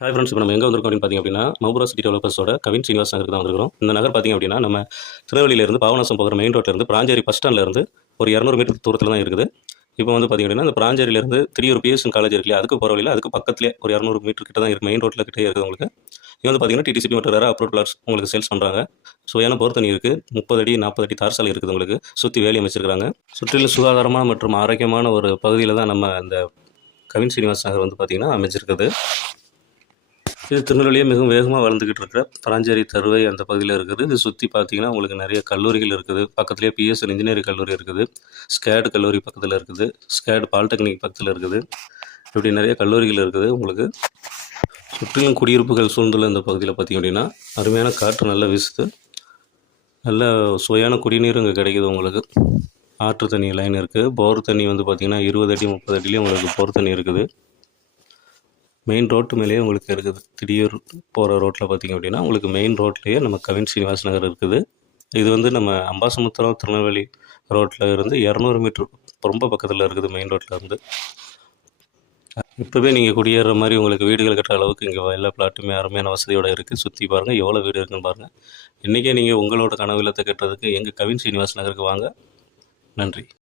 Hi friends, இப்போ நம்ம எங்கே வந்திருக்கோம் அப்படின்னு பார்த்தீங்க அப்படின்னா, மவுபுரா சிட்டி டெவலப்பர்ஸோட கவின் ஸ்ரீனிவாஸ் நகருக்கு தான் வந்திருக்கிறோம். இந்த நகர் பார்த்தீங்க அப்படின்னா, நம்ம திருநெல்வேலியிலேருந்து பாபநாசம் போகிற மெயின் ரோட்லேருந்து பிராஞ்சேரி பஸ் ஸ்டாண்ட்லேருந்து ஒரு 200 மீட்டர் தூரத்தில் தான் இருக்குது. இப்போ வந்து பார்த்தீங்க அப்படின்னா, இந்த பிராஞ்சேரியிலேருந்து திடீர் பிஎஸ்என் காலேஜ் இருக்கு இல்லையா, அதுக்கு போகிற வழியில் அதுக்கு பக்கத்துலேயே ஒரு 200 மீட்டர் கிட்ட தான் இருக்குது. மெயின் ரோட்டில் கிட்டே இருக்குது உங்களுக்கு. இங்கே வந்து பார்த்தீங்கன்னா டிடிசிபி மற்றும் ரேரா அப்ரூவ் பிளாட்ஸ் உங்களுக்கு சேல்ஸ் பண்ணுறாங்க. சுவையான போர் தண்ணி இருக்குது. 30 அடி 40 அடி தார் சாலை இருக்குது உங்களுக்கு. சுற்றி வேலி அமைச்சிருக்காங்க. சுற்றிலும் சுகாதாரமான மற்றும் ஆரோக்கியமான ஒரு பகுதியில் தான் நம்ம இந்த கவின் ஸ்ரீனிவாஸ் நகர் வந்து பார்த்திங்கன்னா அமைச்சிருக்குது. இது திருநெல்வேலியே மிகவும் வேகமாக வளர்ந்துக்கிட்டு இருக்கிற பராஞ்சேரி தருவை அந்த பகுதியில் இருக்குது. இது சுற்றி பார்த்தீங்கன்னா உங்களுக்கு நிறைய கல்லூரிகள் இருக்குது. பக்கத்துலேயே பிஎஸ்என் இன்ஜினியரிங் கல்லூரி இருக்குது. ஸ்கேட் கல்லூரி பக்கத்தில் இருக்குது. ஸ்கேட் பாலிடெக்னிக் பக்கத்தில் இருக்குது. இப்படி நிறைய கல்லூரிகள் இருக்குது. உங்களுக்கு சுற்றிலும் குடியிருப்புகள் சூழ்ந்துள்ள இந்த பகுதியில் பார்த்திங்க அப்படின்னா அருமையான காற்று நல்லா வீசுது. நல்ல சுவையான குடிநீர் இங்கே கிடைக்குது உங்களுக்கு. ஆற்று தண்ணி லைன் இருக்குது. போர் தண்ணி வந்து பார்த்திங்கன்னா 20 அடி 30 அடிலேயும் உங்களுக்கு போர் தண்ணி இருக்குது. மெயின் ரோட்டு மேலேயே உங்களுக்கு இருக்குது. திடீர் போகிற ரோட்டில் பார்த்திங்க அப்படின்னா உங்களுக்கு மெயின் ரோட்லேயே நம்ம கவின் ஸ்ரீனிவாஸ் நகர் இருக்குது. இது வந்து நம்ம அம்பாசமுத்திரம் திருநெல்வேலி ரோட்டில் இருந்து 200 மீட்ரு ரொம்ப பக்கத்தில் இருக்குது. மெயின் ரோட்டில் இருந்து இப்போவே நீங்கள் குடியேற மாதிரி உங்களுக்கு வீடுகள் கட்டுற அளவுக்கு இங்கே எல்லா பிளாட்டுமே அருமையான வசதியோடு இருக்குது. சுற்றி பாருங்கள், எவ்வளோ வீடு இருக்குன்னு பாருங்கள். இன்றைக்கே நீங்கள் உங்களோட கனவு இல்லத்தை கட்டுறதுக்கு எங்கள் கவின் ஸ்ரீனிவாஸ் நகருக்கு வாங்க. நன்றி.